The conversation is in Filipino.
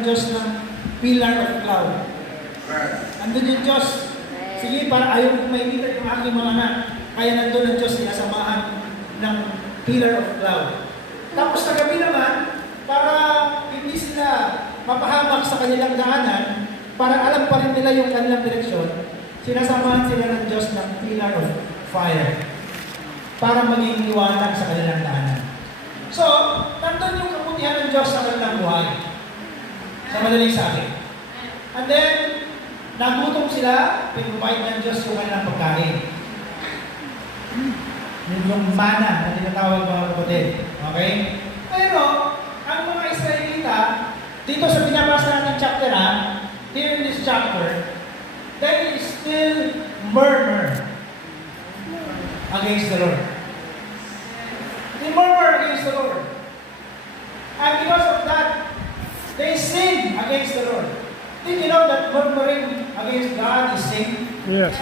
Diyos ng pillar of cloud. Andun yung Diyos. Sige, para ayaw kong makikita yung aking mga anak. Kaya nandun ang Diyos, sinasamahan ng pillar of cloud. Tapos sa gabi naman, para hindi sila mapahamak sa kanilang daanan, para alam pa rin nila yung kanilang direksyon, sinasamahan sila ng Diyos ng pillar of fire. Para maging liwanag sa kanilang daanan. So, nandun yung kaputihan ng Diyos sa kanilang buhay. Sa madaling sabi. And then, nagutom sila, pinupahid ng Diyos yung kanilang pagkain. Yun yung mana na tinatawag mga kapatid. Okay? Pero, ang mga Israelita, dito sa binabasa natin chapter here in this chapter, they still murmur against the Lord. They murmur against the Lord. And because of that, they sin against the Lord. Did you know that murmuring against God is sin? Yes.